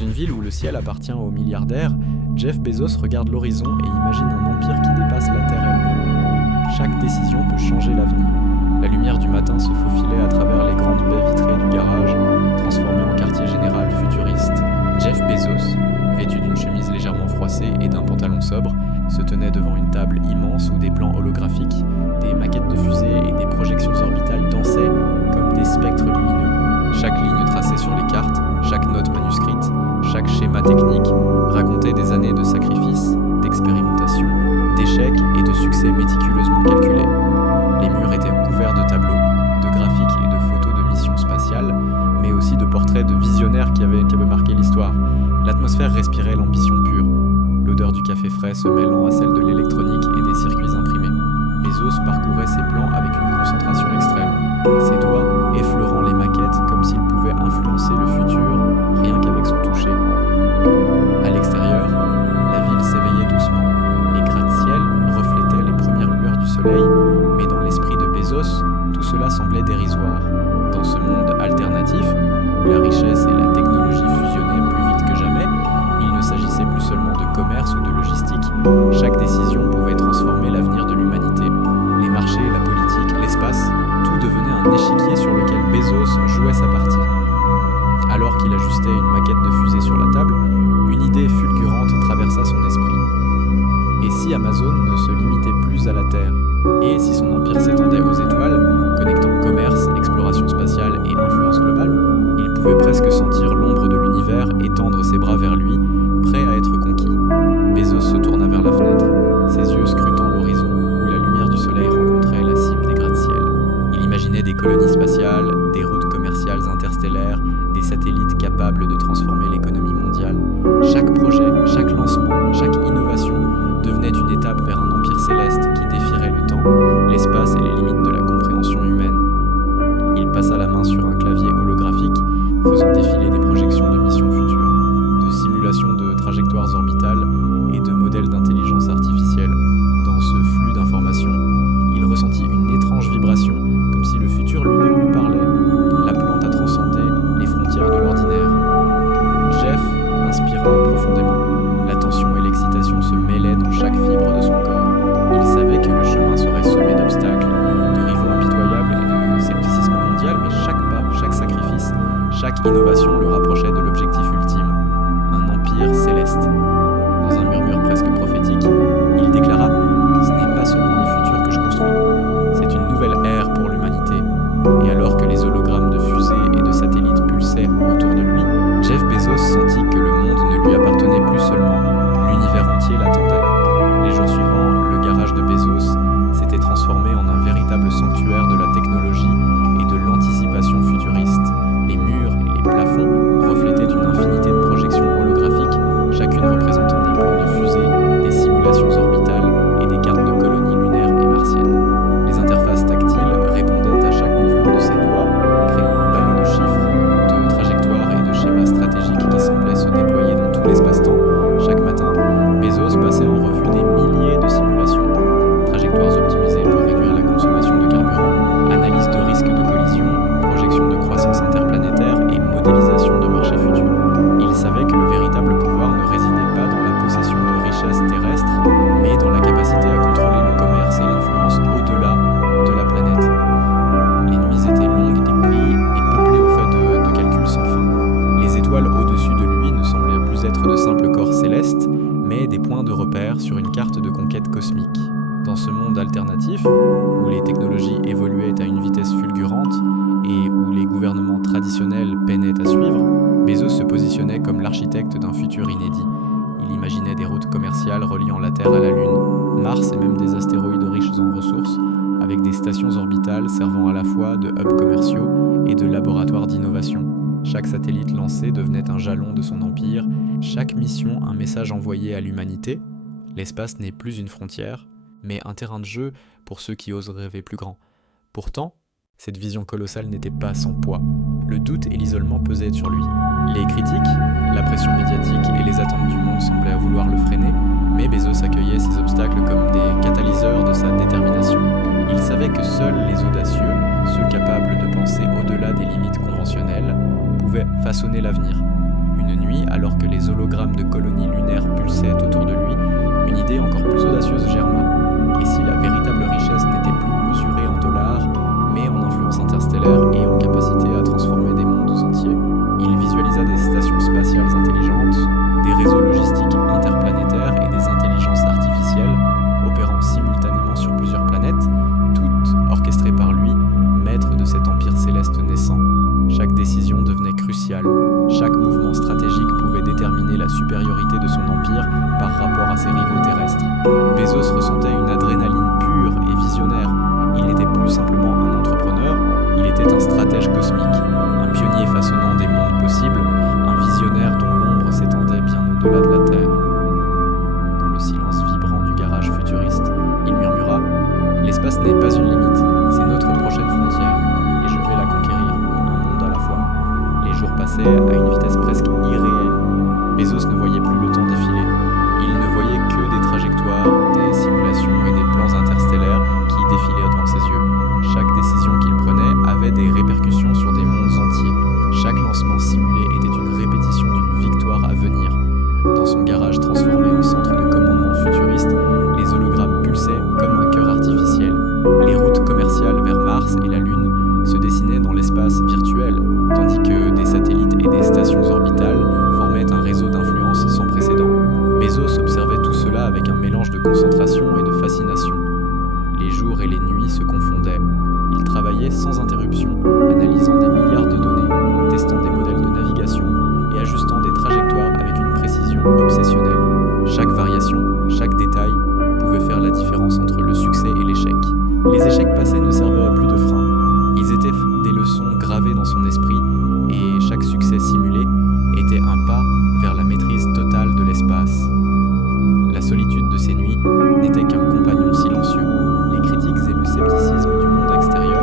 une ville où le ciel appartient aux milliardaires, Jeff Bezos regarde l'horizon et imagine un empire qui dépasse la Terre elle-même. Chaque décision peut changer l'avenir. La lumière du matin se faufilait à travers les grandes baies vitrées du garage, transformées en quartier général futuriste. Jeff Bezos, vêtu d'une chemise légèrement froissée et d'un pantalon sobre, se tenait devant une table immense où des plans holographiques, des maquettes de fusées et des projections orbitales dansaient comme des spectres lumineux. Chaque ligne tracée sur les cartes, chaque note manuscrite, chaque schéma technique racontait des années de sacrifices, d'expérimentation, d'échecs et de succès méticuleusement calculés. Les murs étaient couverts de tableaux, de graphiques et de photos de missions spatiales, mais aussi de portraits de visionnaires qui avaient marqué l'histoire. L'atmosphère respirait l'ambition pure, l'odeur du café frais se mêlant à celle de l'électronique et des circuits imprimés. Bezos parcourait ses plans avec une concentration extrême, ses doigts effleurant les maquettes comme s'il pouvait influencer le futur rien qu'avec son toucher. À l'extérieur, la ville s'éveillait doucement. Les gratte-ciel reflétaient les premières lueurs du soleil, mais dans l'esprit de Bezos, tout cela semblait dérisoire. Dans ce monde alternatif, où la richesse et la technologie fusionnaient plus vite que jamais, il ne s'agissait plus seulement de commerce ou de logistique. Chaque décision pouvait transformer l'avenir de l'humanité. Les marchés, la politique, l'espace, tout devenait un échiquier sur lequel Bezos jouait sa partie. Alors qu'il ajustait une maquette de fusée sur la table, une idée fulgurante traversa son esprit. Et si Amazon ne se limitait plus à la Terre? Et si son empire s'étendait aux étoiles, connectant commerce, exploration spatiale et influence globale? Il pouvait presque sentir l'ombre de l'univers étendre ses bras vers lui, prêt à être conquis. Bezos se tourna vers la fenêtre, ses yeux scrutant l'horizon où la lumière du soleil rencontrait la cime des gratte-ciel. Il imaginait des colonies spatiales, des routes commerciales interstellaires, des satellites capables de transformer l'économie mondiale. Chaque projet, chaque lancement, chaque innovation devenait une étape vers un empire céleste qui défierait le temps, l'espace et les limites de la compréhension humaine. Il passa la main sur un clavier holographique, faisant défiler des projections de missions futures, de simulations de trajectoires orbitales et de modèles d'intelligence artificielle. Dans ce flux d'informations, il ressentit une étrange vibration, comme si le futur lui-même lui parlait, l'appelant à transcender les frontières de l'ordinaire. Jeff inspira profondément. La tension et l'excitation se mêlaient dans chaque fibre de son corps. Il savait que le chemin serait semé d'obstacles, de rivaux impitoyables et de scepticisme mondial, mais chaque pas, chaque sacrifice, chaque innovation le rapprochait de l'objectif ultime, un empire céleste. Dans un murmure presque prophétique, il déclara « Ce n'est pas seulement le futur que je construis, c'est une nouvelle ère pour l'humanité. » Et alors que les hologrammes de fusées et de satellites pulsaient autour de lui, Jeff Bezos sentit que le monde ne lui appartenait plus seulement, l'univers entier l'attendait. Les jours suivants, le garage de Bezos s'était transformé en un véritable sanctuaire de la technologie et de l'anticipation futuriste. Les murs et les plafonds reflétaient une infinité de projections holographiques, chacune représentant des plans de fusées, des simulations orbitales et des cartes de colonies lunaires et martiennes. Les interfaces tactiles répondaient à chaque mouvement de ses doigts, créant un panneau de chiffres, de trajectoires et de schémas stratégiques qui semblaient se déployer dans tout l'espace-temps. Chaque matin, Bezos passait en revue des milliers de simulations, trajectoires optimisées pour réduire la consommation de carburant, analyse de risques de collision, projection de croissance interplanétaire et modélisation de marchés futurs. Il savait que le véritable pouvoir ne résidait pas dans la possession de richesses terrestres, mais dans la capacité à contrôler le commerce et l'influence au-delà de la planète. Les nuits étaient longues, dépliées et peuplées au fait de calculs sans fin. Les étoiles au-dessus de lui ne semblaient plus être de simples corps célestes, mais des points de repère sur une carte de conquête cosmique. Dans ce monde alternatif, où les technologies évoluaient à une vitesse fulgurante et où les gouvernements traditionnels peinaient à suivre, Bezos se positionnait comme l'architecte d'un futur inédit. Il imaginait des routes commerciales reliant la Terre à la Lune, Mars et même des astéroïdes riches en ressources, avec des stations orbitales servant à la fois de hubs commerciaux et de laboratoires d'innovation. Chaque satellite lancé devenait un jalon de son empire, chaque mission un message envoyé à l'humanité. L'espace n'est plus une frontière, mais un terrain de jeu pour ceux qui osent rêver plus grand. Pourtant, cette vision colossale n'était pas sans poids. Le doute et l'isolement pesaient sur lui. Les critiques, la pression médiatique et les attentes du monde semblaient vouloir le freiner, mais Bezos accueillait ces obstacles comme des catalyseurs de sa détermination. Il savait que seuls les audacieux, ceux capables de penser au-delà des limites conventionnelles, pouvaient façonner l'avenir. Une Une nuit, alors que les hologrammes de colonies lunaires pulsaient autour de lui, une idée encore plus audacieuse germa. Et si la véritable richesse n'était plus mesurée en dollars, mais en influence interstellaire et en capacité à transformer des mondes entiers? Il visualisa des stations spatiales intelligentes, des réseaux logistiques interplanétaires et des intelligences artificielles opérant simultanément sur plusieurs planètes, toutes orchestrées par lui, maître de cet empire céleste naissant. Chaque décision devenait cruciale. Chaque mouvement stratégique pouvait déterminer la supériorité de son empire par rapport à ses rivaux terrestres. Bezos ressentait une adrénaline pure et visionnaire. Il n'était plus simplement un entrepreneur, il était un stratège cosmique, un pionnier façonnant des mondes possibles, un visionnaire dont l'ombre s'étendait bien au-delà de la Terre. Dans le silence vibrant du garage futuriste, il murmura « L'espace n'est pas une limite, c'est notre prochaine frontière, et je vais la conquérir, un monde à la fois. » Les jours passaient à une vitesse presque irréelle. Bezos ne voyait plus le temps défiler. Il ne voyait que des trajectoires, des simulations et des plans interstellaires qui défilaient devant ses yeux. Chaque décision qu'il prenait avait des répercussions sur des mondes entiers. Chaque lancement simulé était une répétition d'une victoire à venir. Dans son garage transformé en centre de commandement futuriste, les hologrammes pulsaient comme un cœur artificiel. Les routes commerciales vers Mars et la Lune se dessinaient dans l'espace virtuel, tandis que des satellites et des stations orbitales formaient un réseau d'influence sans précédent. Bezos observait tout cela avec un mélange de concentration et de fascination. Les jours et les nuits se confondaient. Il travaillait sans interruption, analysant des milliards de données, testant des modèles de navigation et ajustant des trajectoires avec une précision obsessionnelle. Chaque variation, chaque détail pouvait faire la différence entre le succès et l'échec. Les échecs passés ne servaient plus de frein. Ils étaient des leçons gravées dans son esprit et chaque succès simulé était un pas vers la maîtrise totale de l'espace. La solitude de ces nuits n'était qu'un compagnon silencieux. Les critiques et le scepticisme du monde extérieur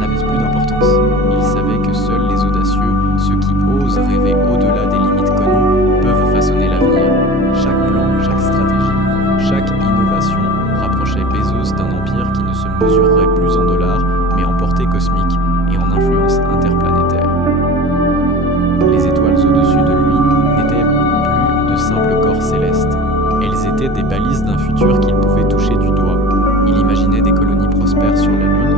n'avaient plus d'importance. Il savait que seuls les audacieux, ceux qui osent rêver au-delà des limites connues, peuvent façonner l'avenir. Chaque plan, chaque stratégie, chaque innovation rapprochait Bezos d'un empire qui ne se mesurerait plus en dollars, mais en portée cosmique et en influence interplanétaire. Les étoiles au-dessus de lui n'étaient plus de simples corps célestes. Elles étaient des balises d'un futur qu'il pouvait toucher du doigt. Il imaginait des colonies prospères sur la Lune,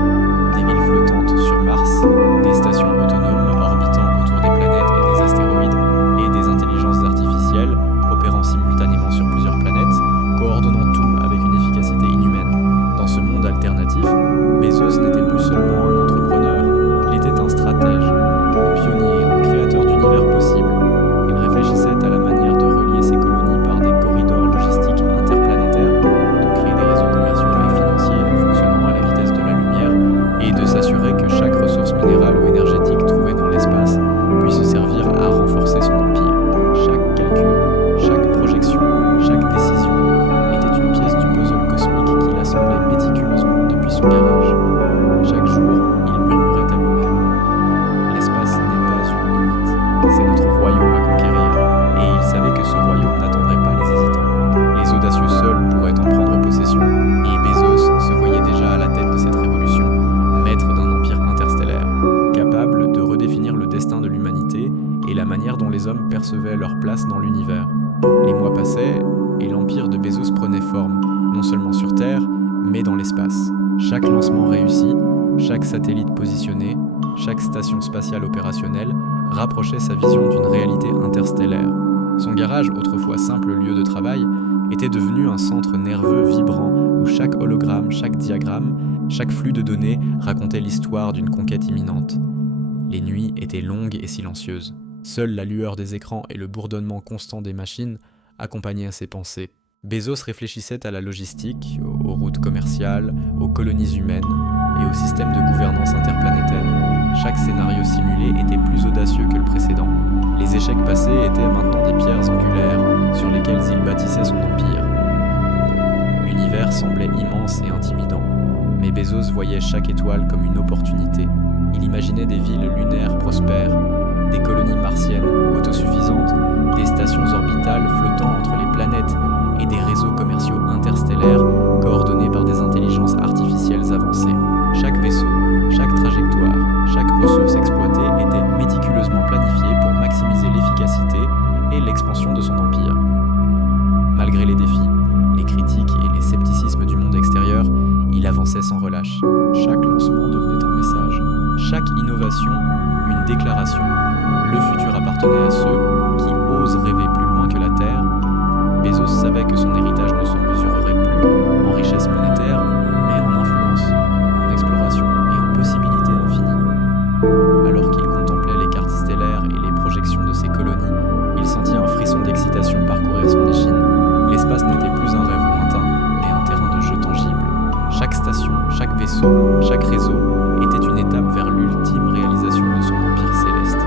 des villes flottantes sur Mars, des stations autonomes orbitant autour des planètes et des astéroïdes, et des intelligences artificielles opérant simultanément sur plusieurs planètes, coordonnant tout avec une efficacité inhumaine. Dans ce monde alternatif, Bezos n'était plus seulement un entrepreneur, il était un stratège, un pionnier, un créateur d'univers possibles. Il réfléchissait à la manière de relier ces colonies par des corridors logistiques interplanétaires, de créer des réseaux commerciaux et financiers fonctionnant à la vitesse de la lumière, et de s'assurer que chaque ressource minérale ou énergétique trouvée dans l'espace puisse servir à renforcer son empire. Chaque calcul, chaque projection, chaque décision était une pièce du puzzle cosmique qu'il assemblait méticuleusement depuis son garage. Chaque jour, il murmurait à lui-même « L'espace n'est pas une limite, c'est notre royaume à conquérir. » Et il savait que ce royaume n'attendrait pas les hésitants. Les audacieux seuls pourraient en prendre possession, et Bezos se voyait déjà à la tête de cette révolution, maître d'un empire interstellaire, capable de redéfinir le destin de l'humanité et la manière dont les hommes percevaient leur place dans l'univers. Les mois passaient, et l'empire de Bezos prenait forme, non seulement sur Terre, mais dans l'espace. Chaque lancement réussi, chaque satellite positionné, chaque station spatiale opérationnelle rapprochait sa vision d'une réalité interstellaire. Son garage, autrefois simple lieu de travail, était devenu un centre nerveux vibrant où chaque hologramme, chaque diagramme, chaque flux de données racontait l'histoire d'une conquête imminente. Les nuits étaient longues et silencieuses. Seule la lueur des écrans et le bourdonnement constant des machines accompagnaient ses pensées. Bezos réfléchissait à la logistique, aux routes commerciales, aux colonies humaines et au système de gouvernance interplanétaire. Chaque scénario simulé était plus audacieux que le précédent. Les échecs passés étaient maintenant des pierres angulaires sur lesquelles il bâtissait son empire. L'univers semblait immense et intimidant, mais Bezos voyait chaque étoile comme une opportunité. Il imaginait des villes lunaires prospères, des colonies martiennes autosuffisantes, des stations orbitales flottant entre les planètes et des réseaux commerciaux interstellaires coordonnés par des intelligences artificielles avancées. Chaque vaisseau, chaque trajectoire, chaque ressource exploitée était méticuleusement planifiée pour maximiser l'efficacité déclaration. Le futur appartenait à ceux qui osent rêver plus loin que la Terre. Bezos savait que son héritage ne se mesurerait plus en richesse monétaire, mais en influence, en exploration et en possibilités infinies. Alors qu'il contemplait les cartes stellaires et les projections de ses colonies, il sentit un frisson d'excitation parcourir son échine. L'espace n'était plus un rêve lointain, mais un terrain de jeu tangible. Chaque station, chaque vaisseau, chaque réseau était une étape vers l'ultime réalisation de son empire céleste.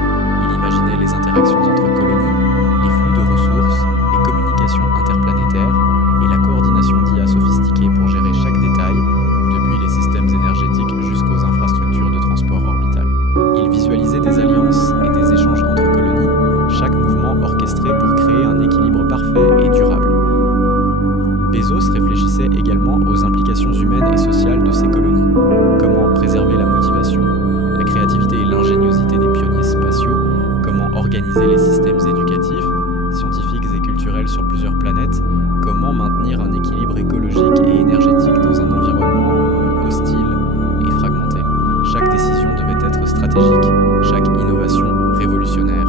Il imaginait les interactions entre colonies, les flux de ressources, les communications interplanétaires et la coordination d'IA sophistiquée pour gérer chaque détail, depuis les systèmes énergétiques jusqu'aux infrastructures de transport orbital. Il visualisait des alliances et des échanges entre colonies, chaque mouvement orchestré pour créer un équilibre parfait et durable. Bezos réfléchissait également aux implications humaines et sociales de ces colonies. Comment préserver la motivation, la créativité et l'ingéniosité des pionniers spatiaux, comment organiser les systèmes éducatifs, scientifiques et culturels sur plusieurs planètes, comment maintenir un équilibre écologique et énergétique dans un environnement hostile et fragmenté. Chaque décision devait être stratégique, chaque innovation révolutionnaire.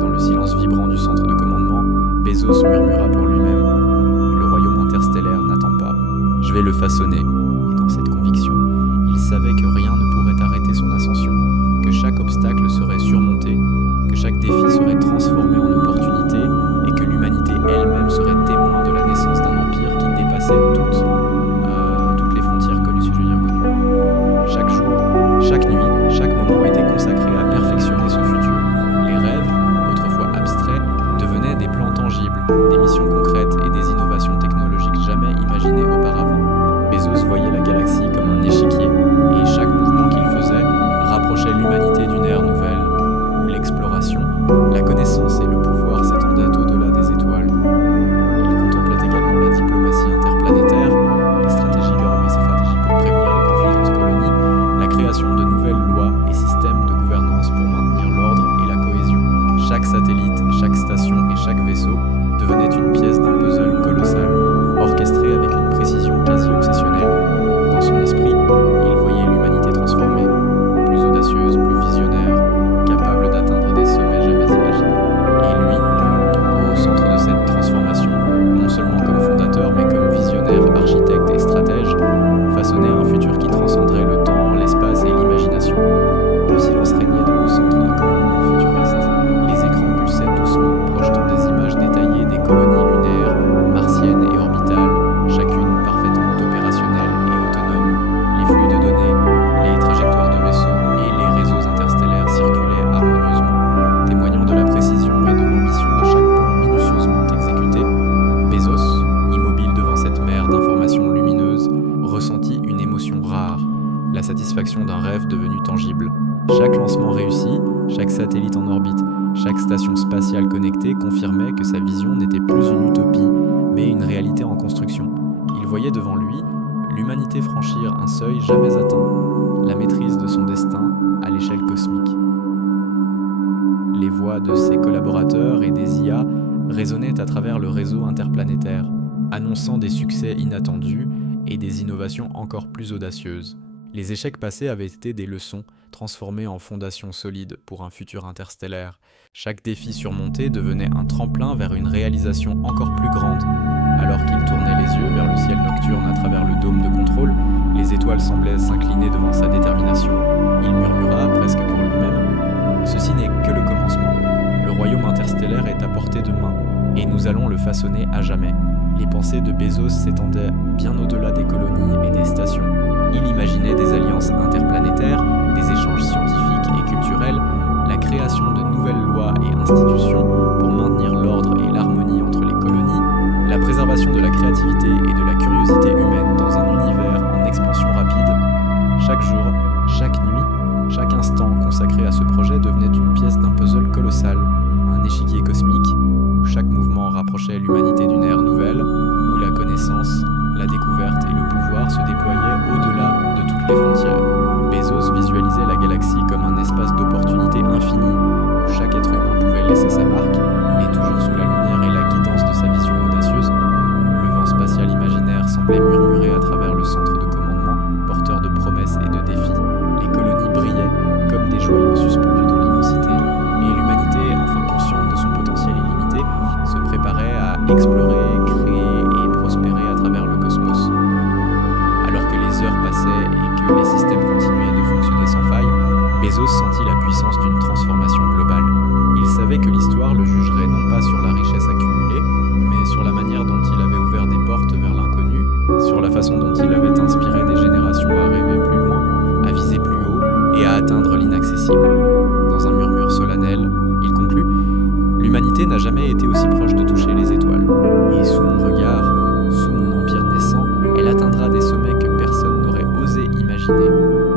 Dans le silence vibrant du centre de commandement, Bezos murmura pour lui-même: le royaume interstellaire n'attend pas, je vais le façonner. Et dans cette conviction, il savait que rien ne pourrait arrêter son ascension, que chaque obstacle serait surmonté, que chaque défi serait transformé en opportunité et que l'humanité elle-même serait témoin de la naissance d'un empire qui dépassait toutes les frontières connues. Chaque jour, chaque nuit, chaque moment était consacré à perfectionner ce futur. Les rêves, autrefois abstraits, devenaient des plans tangibles, des missions concrètes et des innovations technologiques jamais imaginées auparavant. Bezos voyait la galaxie comme un échiquier, et chaque mouvement qu'il faisait rapprochait l'humanité d'une ère nouvelle, où l'exploration, la connaissance et le pouvoir s'étendaient au-delà des étoiles. Il contemplait également la diplomatie interplanétaire, les stratégies pour prévenir les conflits entre colonies, la création de nouvelles lois et systèmes de gouvernance pour maintenir l'ordre et la cohésion. Chaque satellite, chaque station et chaque vaisseau devenait une pièce d'un puzzle colossal, orchestré avec une précision quasi obsessionnelle. Dans son esprit, il voyait l'humanité transformée, plus audacieuse, plus visionnaire, capable d'atteindre des sommets jamais imaginés. Et lui, au centre de cette transformation, non seulement comme fondateur, mais comme visionnaire, architecte et stratège, façonnait un futur qui transcenderait le temps, l'espace et l'imagination. Le silence régnait dans le centre de commandement futuriste. Les écrans pulsaient doucement, projetant des images détaillées des colonies lunaires, martiennes et orbitales, chacune parfaitement opérationnelle et autonome. Les flux de données, les trajectoires de vaisseaux et les réseaux interstellaires circulaient harmonieusement, témoignant de la précision et de l'ambition de chaque plan minutieusement exécuté. Bezos, immobile devant cette mer d'informations lumineuses, ressentit une émotion rare, la satisfaction d'un rêve devenu tangible. Chaque lancement réussi, chaque satellite en orbite, chaque station spatiale connectée confirmait que sa vision n'était plus une utopie, mais une réalité en construction. Il voyait devant lui l'humanité franchir un seuil jamais atteint, la maîtrise de son destin à l'échelle cosmique. Les voix de ses collaborateurs et des IA résonnaient à travers le réseau interplanétaire, annonçant des succès inattendus et des innovations encore plus audacieuses. Les échecs passés avaient été des leçons, transformées en fondations solides pour un futur interstellaire. Chaque défi surmonté devenait un tremplin vers une réalisation encore plus grande. Alors qu'il tournait les yeux vers le ciel nocturne à travers le dôme de contrôle, les étoiles semblaient s'incliner devant sa détermination. Il murmura, presque pour lui-même: « Ceci n'est que le commencement. Le royaume interstellaire est à portée de main, et nous allons le façonner à jamais. » Les pensées de Bezos s'étendaient bien au-delà des colonies et des stations. Il imaginait des alliances interplanétaires, des échanges scientifiques et culturels, la création de nouvelles lois et institutions pour maintenir l'ordre et l'harmonie entre les colonies, la préservation de la créativité et de la curiosité humaine dans un univers en expansion rapide. Chaque jour, chaque nuit, chaque instant consacré à ce projet devenait une pièce d'un puzzle colossal, un échiquier cosmique où chaque mouvement rapprochait l'humanité d'une ère nouvelle, où la connaissance, la découverte et le pouvoir se déployaient au-delà de toutes les frontières. Bezos visualisait la galaxie comme un espace d'opportunités infinies, où chaque être humain pouvait laisser sa marque, mais toujours sous la lumière et la guidance de sa vision audacieuse. Le vent spatial imaginaire semblait murmurer à travers le centre de commandement, porteur de promesses et de défis. Les colonies brillaient comme des joyaux suspendus que les systèmes continuaient de fonctionner sans faille, Bezos sentit la puissance d'une transformation globale. Il savait que l'histoire le jugerait non pas sur la richesse accumulée, mais sur la manière dont il avait ouvert des portes vers l'inconnu, sur la façon dont il avait inspiré des générations à rêver plus loin, à viser plus haut et à atteindre l'inaccessible. Dans un murmure solennel, il conclut « L'humanité n'a jamais été aussi proche de toucher les étoiles. Et sous mon regard, sous mon empire naissant, elle atteindra des sommets que personne n'aurait osé imaginer.